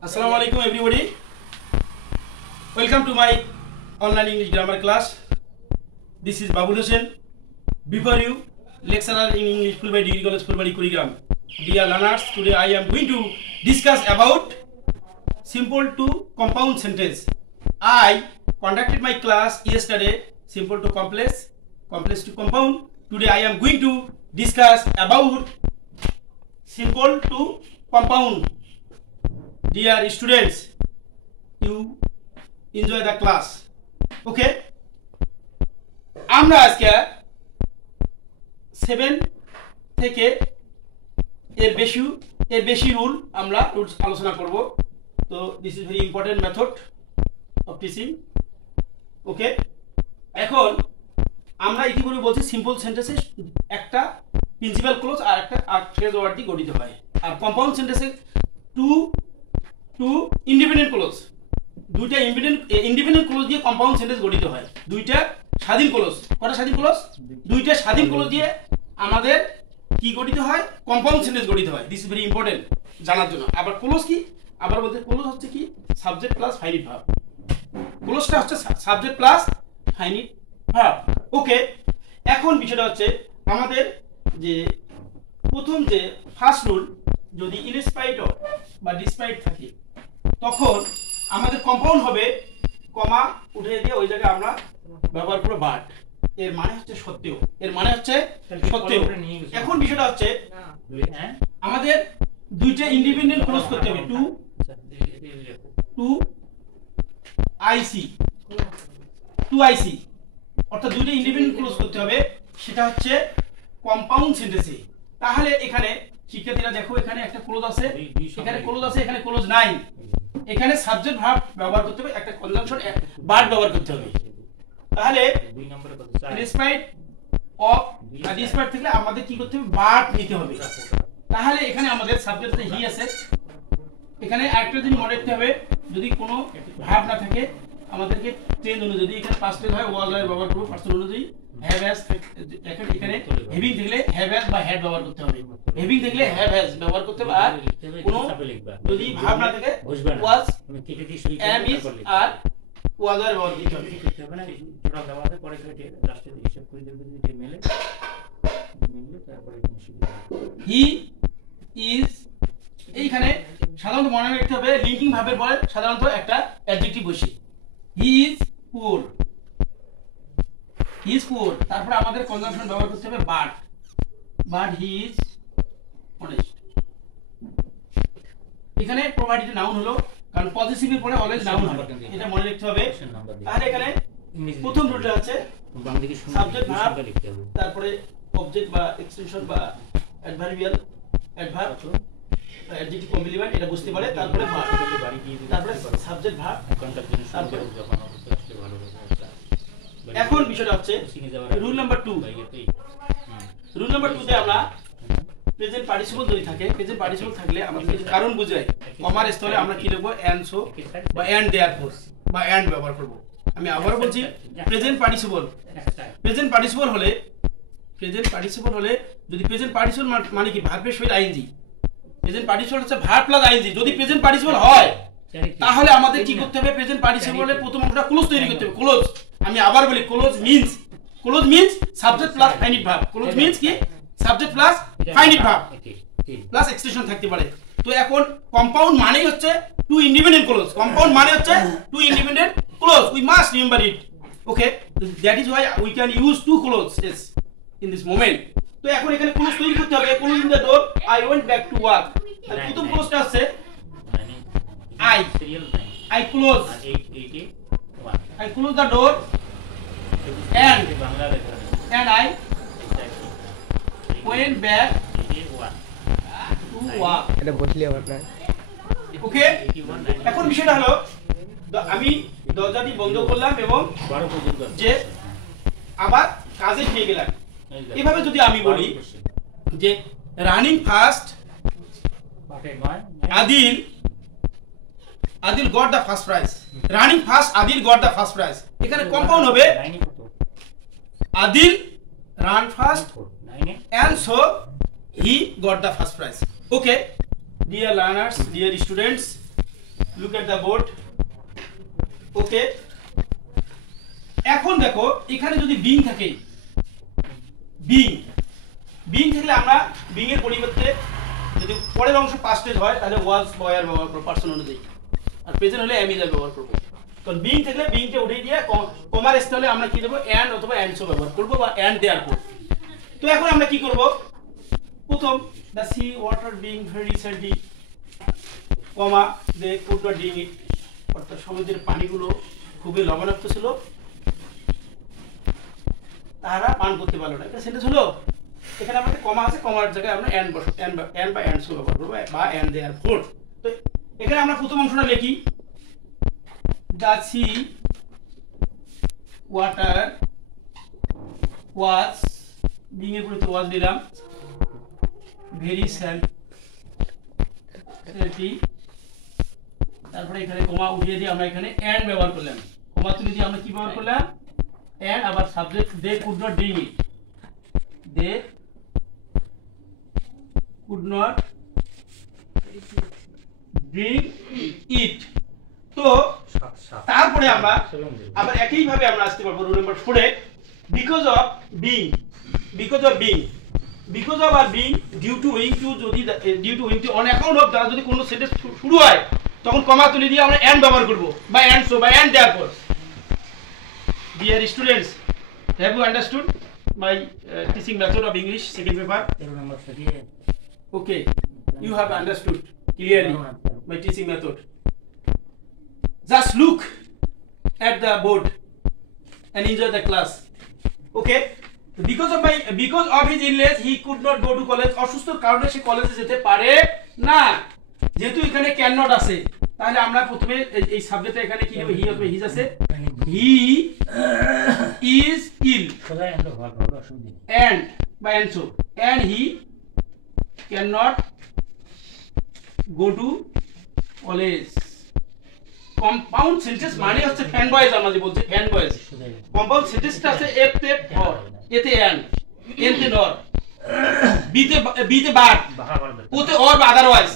Assalamu alaikum everybody. Welcome to my online English grammar class. This is Babul Hussain. Before you, lecturer in English Fulbright Degree College, Fulbright Kurigram. Dear learners, today I am going to discuss about simple to compound sentence. I conducted my class yesterday, simple to complex, complex to compound. Today I am going to discuss about simple to compound. Dear students, you enjoy the class. Okay? আমরা আজকে 7 থেকে এর বেশি rule আমরা আলোচনা করব। তো this is very important method of teaching. Okay, এখন আমরা ইতিপূর্বে বলছি সিম্পল সেন্টেন্সে একটা প্রিন্সিপাল ক্লোজ আর একটা ফ্রেজ ওয়ার্ড দিয়ে গঠিত হয়, আর কম্পাউন্ড সেন্টেন্সে টু ইন্ডিপেন্ডেন্ট ক্লোজ, দুইটা ইন্ডিপেন্ডেন্ট ক্লোজ দিয়ে কম্পাউন্ড সেন্টেন্স গঠিত হয়। দুইটা স্বাধীন ক্লোজ, কটা স্বাধীন ক্লোজ? দুইটা স্বাধীন ক্লোজ দিয়ে আমাদের কি গঠিত হয়? কম্পাউন্ড সেন্টেন্স গঠিত হয়। দিস ইজ ভেরি ইম্পর্টেন্ট জানার জন্য। আবার ক্লোজ কি? আবার বলতে ক্লোজ হচ্ছে কি? Subject plus finite verb. ক্লোজটা হচ্ছে subject plus finite verb. Okay, এখন বিষয়টা হচ্ছে আমাদের যে প্রথম যে ফার্স্ট রুল, যদি ইনস্পাইট অফ বা ডিসপাইট থাকে তখন আমাদের কম্পাউন্ড হবে, কমা উঠে দিয়ে ওই জায়গায় আমরা ব্যবহার করব বাট। এর মানে হচ্ছে সত্ত্বেও, এর মানে হচ্ছে সত্ত্বেও। এখন বিষয়টা হচ্ছে আমাদের দুইটা ইন্ডিপেন্ডেন্ট ক্লোজ করতে হবে। টু আইসি অর্থাৎ দুইটা ইন্ডিপেন্ডেন্ট ক্লোজ করতে হবে, সেটা হচ্ছে কম্পাউন্ড সেন্টেন্সে। তাহলে এখানে শিক্ষার্থীরা দেখো, এখানে একটা ক্লোজ আছে, এখানে ক্লোজ আছে, এখানে ক্লোজ নাই। এখানে সাবজেক্ট ভার্ব ব্যবহার করতে হবে, একটা কনজাংশন ভার্ব ব্যবহার করতে হবে। তাহলে ডিসপাইট অফ আর ডিসপাইট থাকলে আমাদের কি করতে হবে? ভার্ব নিতে হবে। তাহলে এখানে আমাদের সাবজেক্টে হি আছে। এখানে আরেকটা জিনিস মনে রাখতে হবে, যদি কোনো ভার্ব না থাকে আমাদেরকে টেন্স অনুযায়ী, এখানে পাস্ট টেন্স হয় ওয়াজ এর ব্যবহার করব, পার্সন অনুযায়ী হ্যাভ হ্যাজ, এখানে হ্যাভিং থাকলে হ্যাভ হ্যাজ বা হ্যাড ব্যবহার করতে হবে, হ্যাভিং থাকলে হ্যাভ হ্যাজ ব্যবহার করতে হবে। আর কোনো যদি ভার্ব না থাকে ওয়াজ, এম ইজ আর ওয়াজ এর ব্যবহার করতে হবে। মানে টোটাল দেওয়া আছে, পরে কেটে লাস্টে হিসাব করে দেব, যদি মেলে তারপরে হি ইজ। এইখানে সাধারণত মনে রাখতে হবে লিঙ্কিং ভার্বের পরে সাধারণত একটা অ্যাডজেক্টিভ বসে। He is poor, he is poor. তারপরে আমাদের কনজাংশন ব্যবহার করতে হবে বাট হি ইজ অনেস্ট। এখানে প্রোভাইডেড নাউন হলো, কারণ পজিটিভের পরে অলওয়েজ নাউন হবে, এটা মনে রাখতে হবে। তাহলে এখানে প্রথম রুলটা আছে সাবজেক্ট ভার্ব, তারপরে অবজেক্ট বা এক্সটেনশন বা অ্যাডভার্বিয়াল অ্যাডভার্ব অ্যাডজেক্টিভ কমপ্লিমেন্ট, এটা বুঝতে পারে। তারপরে ভার্ব, তারপরে সাবজেক্ট ভার্ব, তারপরে এখন বিষয়টা হচ্ছে রুল নাম্বার 2। রুল নাম্বার 2 তে আমরা প্রেজেন্ট পার্টিসিপল যদি থাকে, প্রেজেন্ট পার্টিসিপল থাকলে আমাদের যদি কারণ বুঝায় কমার স্থলে আমরা কি লিখব? এন্ড সো বা এন্ড দেয়ারফর বা এন্ড ব্যবহার করব। আমি আবার বলছি, প্রেজেন্ট পার্টিসিপল হলে যদি প্রেজেন্ট পার্টিসিপল মানে কি? ভার্বের সহিত আইএনজি। প্রেজেন্ট পার্টিসিপল হচ্ছে ভার্ব প্লাস আইএনজি। যদি প্রেজেন্ট পার্টিসিপল হয় তাহলে আমাদের কি করতে হবে? প্রেজেন্ট পার্টিসিপলের প্রথম অংশটা ক্লোজ তৈরি করতে হবে। ক্লোজ, আমি আবার বলি, clause means subject plus finite verb. Clause means কি? Subject plus finite verb plus extension থাকতে পারে। তো এখন কম্পাউন্ড মানেই হচ্ছে টু ইন্ডিপেন্ডেন্ট ক্লোজ। কম্পাউন্ড মানে হচ্ছে two independent clause. We must remember it. Okay, that is why we can use two clauses in this moment. তো এখন এখানে ক্লোজ তৈরি করতে হবে। Clause in the door, I went back to work. তাহলে প্রথম ক্লোজটা আছে I close the door and I went back to work. এটা বসলি আবার না। ওকে, এখন বিষয়টা হলো আমি দরজাটি বন্ধ করলাম এবং যে আবার কাজে ফিরে গেলাম। এভাবে যদি আমি বলি যে running fast Adil got the first prize. Running fast, Adil got the first prize. এখানে কম্পাউন্ড হবে Adil ran fast and so he got the first prize. Okay, dear learners, dear students, look at the board. Okay, এখন দেখো এখানে যদি being থাকে, being থাকলে আমরা being এর পরিবর্তে যদি পরের অংশ পাস্টেজ হয় তাহলে ওয়াজ বয়ার ব্যবহার করব পার্সন অনুযায়ী, আর প্রেজেন্ট হলে এম ইজ এর ব্যবহার করব। কারণ বিং থাকলে বিংটা উঠিয়ে দিয়ে কমার স্থানে আমরা কি দেব, এন্ড অথবা এন্ডসও ব্যবহার করব বা এন্ড দেওয়ার পর। তো এখন আমরা কি করব, প্রথম the sea water being very salty, comma they could not drink it, অর্থাৎ সমুদ্রের পানিগুলো খুবই লবণাক্ত ছিল, তারা পান করতে পারলো না। এটা সেন্টেন্স হলো। এখানে আমাদের কমা আছে, কমার জায়গায় আমরা এন্ড বসাবো, এন্ড বা এন্ডস ব্যবহার করব বা এন্ড দেয়ার ফোর। তো এখানে আমরা প্রথম অংশটা লিখি, the sea water was, being এর পরিবর্তে ওয়াজ দিলাম, ভেরি স্যালটি, তারপরে এখানে কমা উঠিয়ে দিয়ে আমরা এখানে এন্ড ব্যবহার করলাম, কমা তুলে দিয়ে আমরা কি ব্যবহার করলাম, এন্ড, আবার subject they could not drink it, they could not drink it. তো তারপরে আমরা আবার একই ভাবে আমরা আসতে পারবো rule number 4 A, because of being, because of being, because of আর being, due to owing to, যদি due to owing to on account of দ্বারা যদি কোনো সেন্টেন্স শুরু হয় তখন কমা তুলে দিয়ে আমরা এন্ড ব্যবহার করব বা এন্ড সো বা এন্ড দেয়ার পর। Dear students, have you understood my teaching method of English second paper? Okay, you have understood clearly my teaching method. Just look at the board and enjoy the class. Okay, because of his illness he could not go to college. অসুস্থতার কারণে সে কলেজে যেতে পারে না। যেহেতু এখানে can not আছে, তাহলে আমরা প্রথমে এই সাবজেক্টে এখানে কি নেব, হি হবে, হিজ আছে, he is ill and by and so, and he cannot go to college. Compound sentence মানে হচ্ছে ফ্যান বয়েজ, আমরা যে বলছি ফ্যান বয়েজ, কম্পাউন্ড সেন্টেন্সটা আছে এফ তে ফর, এতে এন্ড, এন তে নর, বি তে বার, ও তে অর বা আদারওয়াইজ,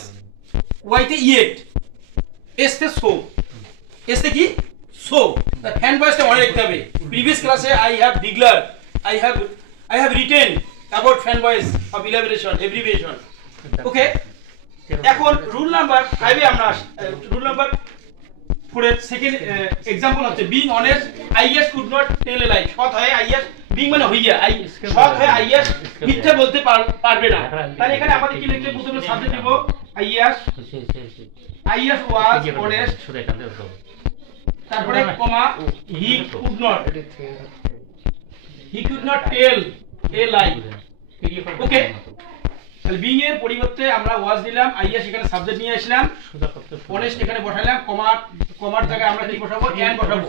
ওয়াই তে ইয়েট, এস তে সো, এস তে কি সো। দ্য ফ্যান বয়েজটা মনে রাখতে হবে। প্রিভিয়াস ক্লাসে I have declare, I have written about fan boys of elaboration, abbreviation. Okay, এখন রুল নাম্বার 5 এ আমরা রুল নাম্বার 4 এর সেকেন্ড एग्जांपल হচ্ছে being honest, IS could not tell a lie. সৎ হয় IS, being মানে হইয়া, সৎ হয় IS মিথ্যা বলতে পারবে না। তাহলে এখানে আমাদের কি লিখতে, প্রথমে সাবজেক্ট দেব IS was honest, তারপরে কমা he could not tell a lie. ওকে, তাহলে বিং এর পরিবর্তে আমরা ওয়াজ দিলাম, আইএস এখানে সাবজেক্ট নিয়ে আসলাম, অনেস্ট এখানে বসালাম, কমার জায়গায় আমরা কি বসাবো, এন্ড বসাবো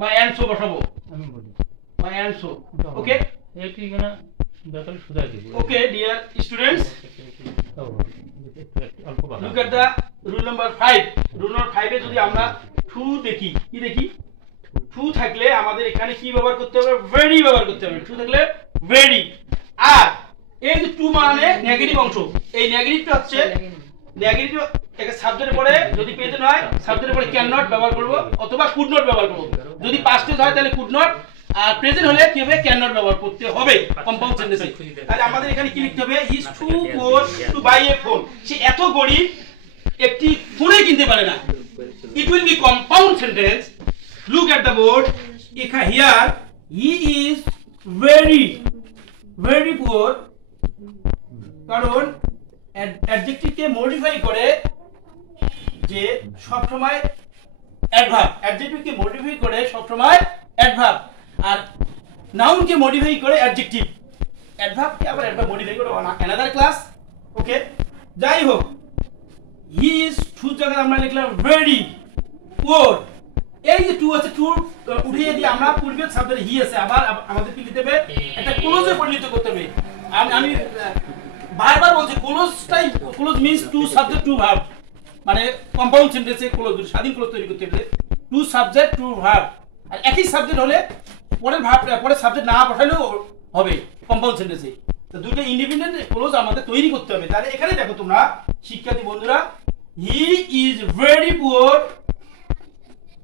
বা এন্ড সো বসাবো, আমি বলি বা এন্ড সো। ওকে, এই কি না ব্যাপারে সুদা দিব। Okay dear students, look at the rule number 5. Rule number 5 এ যদি আমরা টু দেখি, কি দেখি, টু থাকলে আমাদের এখানে কি ব্যবহার করতে হবে, ভেরি ব্যবহার করতে হবে। টু থাকলে ভেরি, আর এই যে টু মানে নেগেটিভ অংশ, এই নেগেটিভটা হচ্ছে নেগেটিভ একটা সাবজেক্টের পরে যদি প্রেজেন্ট হয় সাবজেক্টের পরে ক্যান নট ব্যবহার করব অথবা কুড নট ব্যবহার করব। যদি পাস্ট টেন্স হয় তাহলে কুড নট, আর প্রেজেন্ট হলে কি হবে, ক্যান নট ব্যবহার করতে হবে কম্পাউন্ড সেন্টেন্সে। তাহলে আমাদের এখানে কি লিখতে হবে, he is too poor to buy a phone, সে এত গরিব একটি ফোনই কিনতে পারে না। It will be compound sentence. Look at the board. Here he is very poor, কারণ অ্যাডজেক্টিভকে মডিফাই করে যে সব সময় অ্যাডভার্ব, অ্যাডজেক্টিভকে মডিফাই করে সব সময় অ্যাডভার্ব, আর নাউনকে মডিফাই করে অ্যাডজেক্টিভ, অ্যাডভার্বকে আবার অ্যাডভার্ব মডিফাই করে অ্যানাদার ক্লাস। ওকে, যাই হোক, হি ইজ টু জায়গায় আমরা লিখলাম ভেরি পোর। এই যে টু আছে, টু উঠিয়ে দিয়ে আমরা পূর্বের সাবজেক্ট হি আছে, আবার আমাদের কি লিখতে হবে, একটা ক্লোজে পরিণত করতে হবে। আমি বারবার বলছি clause means two subject two verb, মানে কম্পাউন্ড সেন্টেন্সে ক্লোজ, স্বাধীন ক্লোজ তৈরি করতে হবে, টু সাবজেক্ট টু ভার্ব। আর একই সাবজেক্ট হলে পরের ভার্ব পরের সাবজেক্ট না বসালেও হবে কম্পাউন্ড সেন্টেন্সে। তো দুটো ইন্ডিপেন্ডেন্ট ক্লোজ আমাদের তৈরি করতে হবে। তাহলে এখানে দেখো তোমরা শিক্ষার্থী বন্ধুরা, হি ইজ ভেরি পুয়ার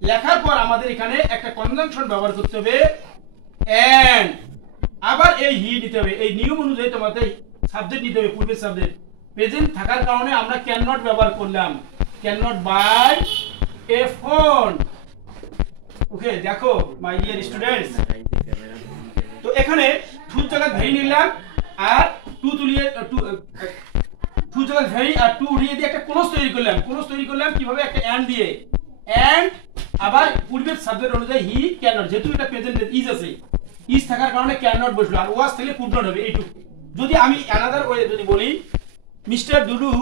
লেখার পর আমাদের এখানে একটা কনজাংশন ব্যবহার করতে হবে এন্ড আবার এই হি নিতে হবে। এই নিয়ম অনুযায়ী তোমাদের সাবজেক্ট নিতে হবে, পূর্বের সাবজেক্ট প্রেজেন্ট থাকার কারণে আমরা ক্যান নট ব্যবহার করলাম, can not buy a phone. Okay দেখো মাই ডিয়ার স্টুডেন্টস, তো এখানে টু জায়গা ভেরি নিলাম আর টু তুলিয়ে টু জায়গা ভেরি আর টু উড়িয়ে দিয়ে একটা ক্লোজ তৈরি করলাম। ক্লোজ তৈরি করলাম কিভাবে? একটা এন্ড দিয়ে। এন্ড আবার পূর্বের সাবজেক্ট অনুযায়ী হি ক্যান নট, যেহেতু এটা প্রেজেন্ট ইজ আছে, ইজ থাকার কারণে ক্যান নট বসলো, আর ওয়াজ থাকলে কুড নট হবে এইটুকু। যদি আমি অ্যানাদার ওয়ে যদি বলি, mister Dulu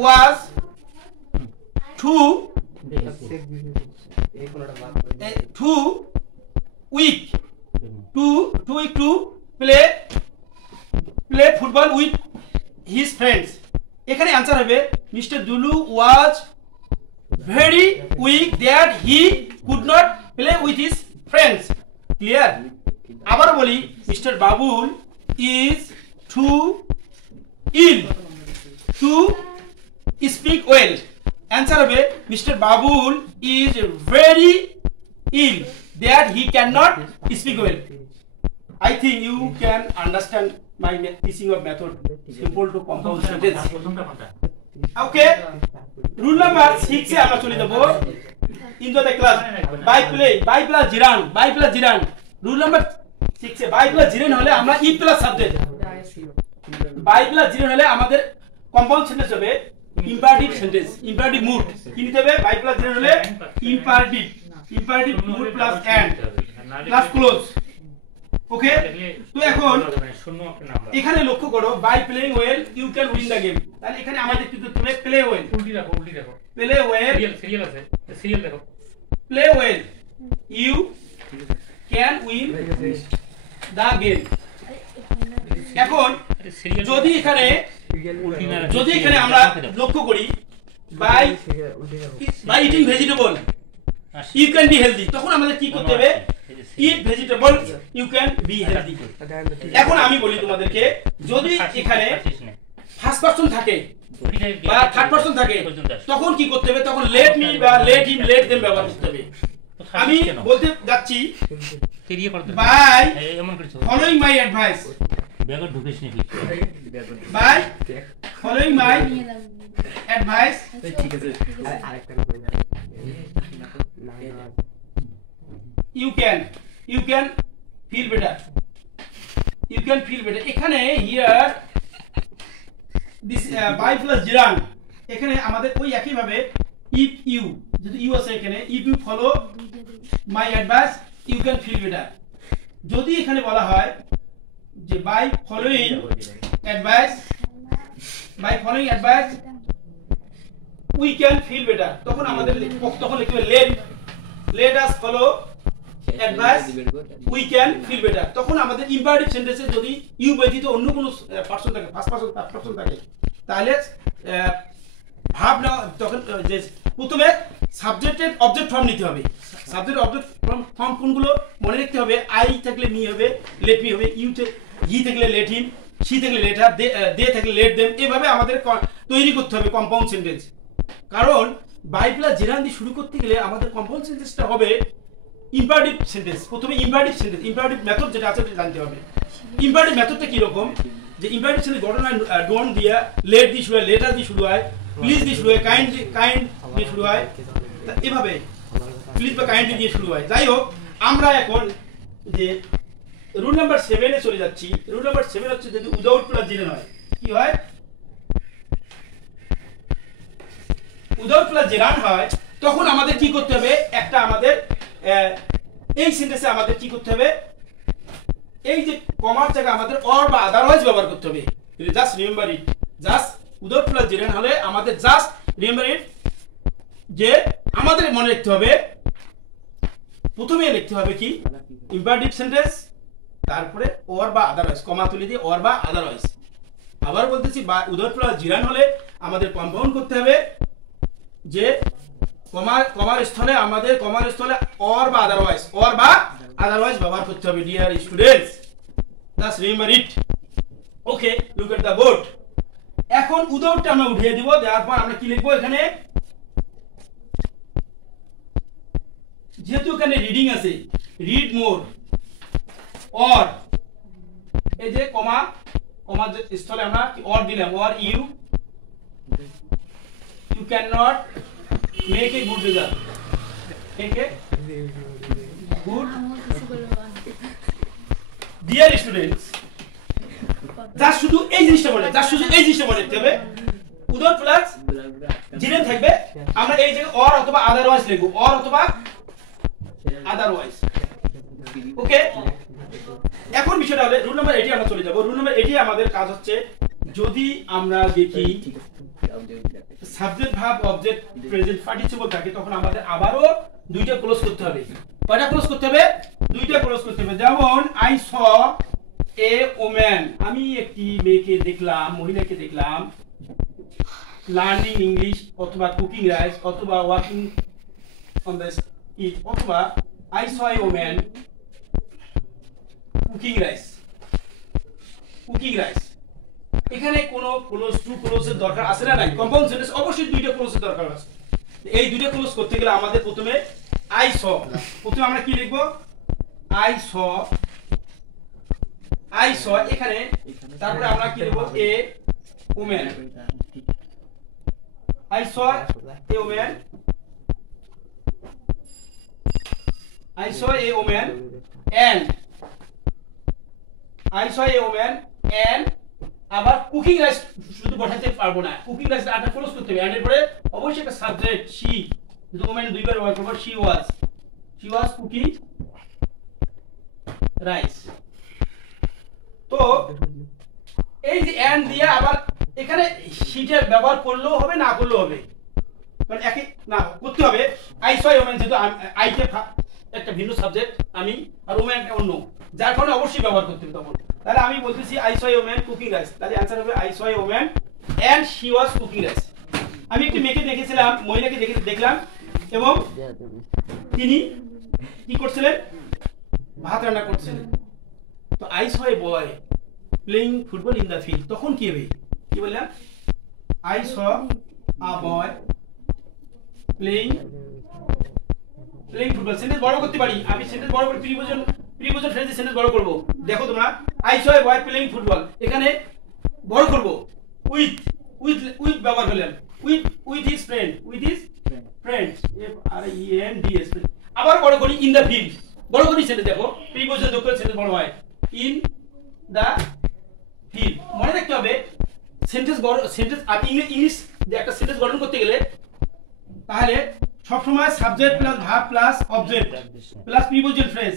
was too weak to play football with his friends. এখানে आंसर হবে mister Dulu was very weak that he could not play with his friends. Clear? আবার বলি, mister Babul is too ill to speak well. Answer হবে mister Babul is very ill that he can not speak well. I think you can understand my teaching of method simple to compound sentence. Okay, rule number 6 এ আমরা চলে যাব in the class by plus jiran rule number 6 A by plus jiran হলে আমরা e plus subject, by plus jiran হলে আমাদের compound sentence হবে imperative sentence, imperative mood কি নিতে হবে? by plus jiran হলে imperative mood plus and plus close। ওকে, তো এখন এখানে লক্ষ্য করো, by playing well you can win the game. তাহলে এখানে আমাদের কি করতে হবে? প্লে ওয়েল, উল্টি রাখো প্লে ওয়েল, সিরিয়াল আছে, সিরিয়াল দেখো, play well you can win the game. এখন যদি এখানে আমরা লক্ষ্য করি by eating vegetable you can be healthy, তখন আমাদের কি করতে হবে? Eat vegetable you can be healthy. এখন আমি বলি তোমাদেরকে, যদি এখানে ফার্স্ট পারসন থাকে বা থার্ড পারসন থাকে, তখন কি করতে হবে? তখন লেট মি বা লেট হিম লেট দেম ব্যবহার করতে হবে। আমি বলতে যাচ্ছি by following my advice, by following my advice you can feel better, এখানে here this by plus jiran, এখানে আমাদের ওই একই ভাবে if you, যদি you আছে এখানে, if you follow my advice you can feel better। যদি এখানে বলা হয় যে by following advice we can feel better, তখন আমাদের তখন লিখতে হবে let us follow advice we can feel better। তখন আমাদের ইম্পারেটিভ সেন্টেন্সে যদি ইউ ব্যতীত অন্য কোনো পারসন থাকে, ফার্স্ট পারসন থার্ড পারসন থাকে, তাহলে ভাব না, তখন যে প্রথমে সাবজেক্টের অবজেক্ট ফর্ম নিতে হবে। সাবজেক্ট অবজেক্ট ফর্ম কোনগুলো মনে রাখতে হবে? আই থাকলে মি হবে, লেট মি হবে, হি থাকলে লেট হিম, সি থাকলে লেট হার, দে থাকলে লেট দেম। এভাবে আমাদের তৈরি করতে হবে কম্পাউন্ড সেন্টেন্স। কারণ বাই প্লাস জিরান দিয়ে শুরু করতে গেলে আমাদের কম্পাউন্ড সেন্টেন্সটা হবে ইম্পারেটিভ সেন্টেন্স। প্রথমে ইম্পারেটিভ সেন্টেন্স, ইম্পারেটিভ মেথড যেটা আছে সেটা জানতে হবে। ইম্পারেটিভ মেথডটা কি রকম? যে ইম্পারেটিভ সেন্টেন্স ঘটনা ডোন্ট দিয়ে, লেট দিয়ে শুরু হয়, লেটার দিয়ে শুরু হয়, প্লিজ দিয়ে শুরু হয়, কাইন্ড দিয়ে শুরু হয়, এভাবে প্লিজ বা কাইন্ডলি দিয়ে শুরু হয়। যাই হোক, আমরা এখন যে রুল নাম্বার 7 এ চলে যাচ্ছি। রুল নাম্বার 7 হচ্ছে যদি উইদাউট প্লাস জিরান হয়, কি হয়? উইদাউট প্লাস জিরান হয়, তখন আমাদের কি করতে হবে? একটা আমাদের এই সেন্টেন্সে আমাদের কি করতে হবে? এই যে কমার জায়গায় আমাদের অর বা আদারওয়াইজ ব্যবহার করতে হবে। Just remember it, just without plus gerund হলে আমাদের জাস্ট রিমেম্বার ইট, যে আমাদের মনে রাখতে হবে প্রথমে লিখতে হবে কি? ইম্পারেটিভ সেন্টেন্স, তারপরে অর বা আদারওয়াইজ, কমা তুলে দিয়ে অর বা আদারওয়াইজ। আবার বলতেছি, উইদাউট প্লাস জিরান হলে আমাদের কম্পাউন্ড করতে হবে যে কমার স্থলে আমাদের অর বা আদারওয়াইজ ব্যবহার করতে হবে। Dear students, just remember it. Okay, look at the board. এখন উইদাউটটা আমরা উঠিয়ে দিব, দেওয়ার পর আমরা কি লিখবো এখানে, যেহেতু এখানে রিডিং আছে, রিড মোর, অর এই যে কমা কমা স্থলে আমরা অর দিলাম, or you can not make a good result, make a good. Dear students, যা শুধু এই জিনিসটা মনে, যা শুধু এই জিনিসটা মনে রাখতে হবে, উদার প্লাস জিরেন থাকবে, আমরা এই জায়গায় অর অথবা আদারওয়াইজ লিখব, অর অথবা আদারওয়াইজ। ওকে, এখন বিষয়টা হলো রুল নাম্বার 80 আমরা চলে যাব। রুল নাম্বার 80 আমাদের কাজ হচ্ছে, যদি আমরা দেখি subject verb object present participle থাকে, তখন আমাদের আবারও দুইটা ক্লোজ করতে হবে। কয়টা ক্লোজ করতে হবে? দুইটা ক্লোজ করতে হবে। যেমন আই স এ ওম্যান, আমি একটি মেয়েকে দেখলাম, মহিলাকে দেখলাম, লার্নিং ইংলিশ অথবা কুকিং রাইস অথবা ওয়ার্কিং অন দ্য ইট, অথবা I saw a woman cooking rice, cooking rice. এখানে কোনো ক্লোজ টু ক্লোজের দরকার আছে না নাই? কম্পাউন্ড সেন্টেন্স অবশ্যই দুইটা ক্লোজের দরকার আছে। এই দুইটা ক্লোজ করতে গেলে আমাদের প্রথমে আই স, প্রথমে আমরা কি লিখব? আই স, আই স এখানে, তারপরে আমরা কি লিখব? A woman, I saw a woman, I saw a woman and, I saw a woman and, আবার কুকিং রাইস শুধু বসাতে পারবো না, কুকিং রাইস আটা ক্লোজ করতে হবে, এন্ড এর পরে অবশ্যই একটা সাবজেক্ট শি, ওম্যান দুইবার ব্যবহার করব, শি ওয়াজ কুকিং রাইস। তো এই যে এন্ড দিয়ে আবার এখানে শিটা ব্যবহার করলেও হবে, না করলেও হবে, মানে একই না করতে হবে। আই স এ ওম্যান, যেহেতু আইতে একটা ভিন্ন সাবজেক্ট আমি, আর ওম্যান অন্য, যার কারণে অবশ্যই ব্যবহার করতে হবে। তখন তাহলে আমি বলতেছি I saw a woman cooking rice, তাহলে অ্যানসার হবে I saw a woman and she was cooking rice. আমি একটি মেয়েকে দেখেছিলাম, মহিলাকে দেখলাম, এবং তিনি কি করছিলেন? ভাত রান্না করছিলেন। তো I saw a boy playing football in the field, তখন কি হবে? কি বললাম? I saw a boy playing football. Sentence বড় করতে পারি আমি, সেন্টেন্স বড় করে প্রিপোজিশন ফ্রেজে সেন্টেন্স বড় করব। দেখো তোমরা, I saw a boy playing football, এখানে বড় করব, উইথ ব্যবহার করলাম, with his friend, friends, F R E N D S. আবার বড় করি, ইন দা ফিল্ড, বড় করি সেন্টেন্স। দেখো প্রিপোজিশন যোগ করে সেন্টেন্স বড় হয়, ইন দা ফিল্ড। মনে রাখতে হবে সেন্টেন্স বড়, সেন্টেন্স আর ইংলিশ যে একটা সেন্টেন্স গঠন করতে গেলে, তাহলে সবসময় subject plus verb plus object plus preposition phrase,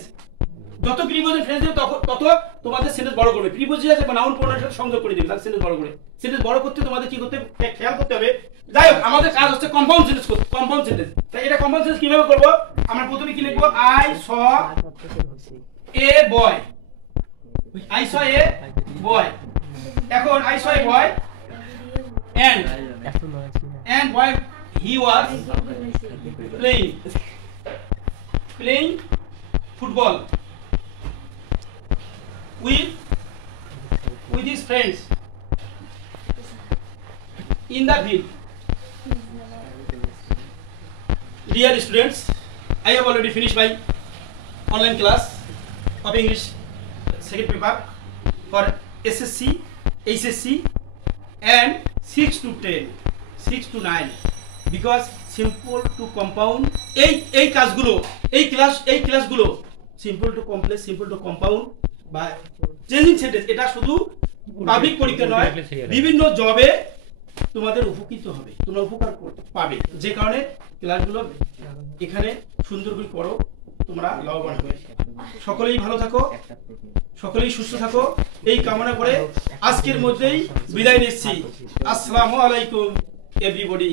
যত প্রিপোজিশন ফ্রেজ দেবে তত তোমাদের সেন্টেন্স বড় করবে। প্রিপোজিশন আছে বা নাউন প্রোনাউনের সাথে সংযোগ করে দেবে, তাহলে সেন্টেন্স বড় করে। সেন্টেন্স বড় করতে তোমাদের কি করতে খেয়াল করতে হবে। যাই হোক, আমাদের কাজ হচ্ছে কম্পাউন্ড সেন্টেন্স করতে, কম্পাউন্ড সেন্টেন্স। তাই এটা কম্পাউন্ড সেন্টেন্স কিভাবে করব? আমরা প্রথমে কি লিখব? I saw a boy, I saw a boy. এখন I saw a boy and boy he was playing football with his friends in the field. Dear students, I have already finished my online class of English second paper for SSC, HSC and 6 to 10, 6 to 9, because simple to compound এই কাজগুলো, এই ক্লাসগুলো simple to complex, simple to compound বা changing sentence, এটা শুধু public পরীক্ষা নয়, বিভিন্ন জবে তোমাদের উপকৃত হবে, তোমরা উপকার পাবে। যে কারণে ক্লাসগুলো এখানে সুন্দর করে পড়ো, তোমরা লাভবান হবে। সকলেই ভালো থাকো, সকলেই সুস্থ থাকো, এই কামনা করে আজকের মধ্যেই বিদায় নিচ্ছি। আসসালামু আলাইকুম এভরিবডি।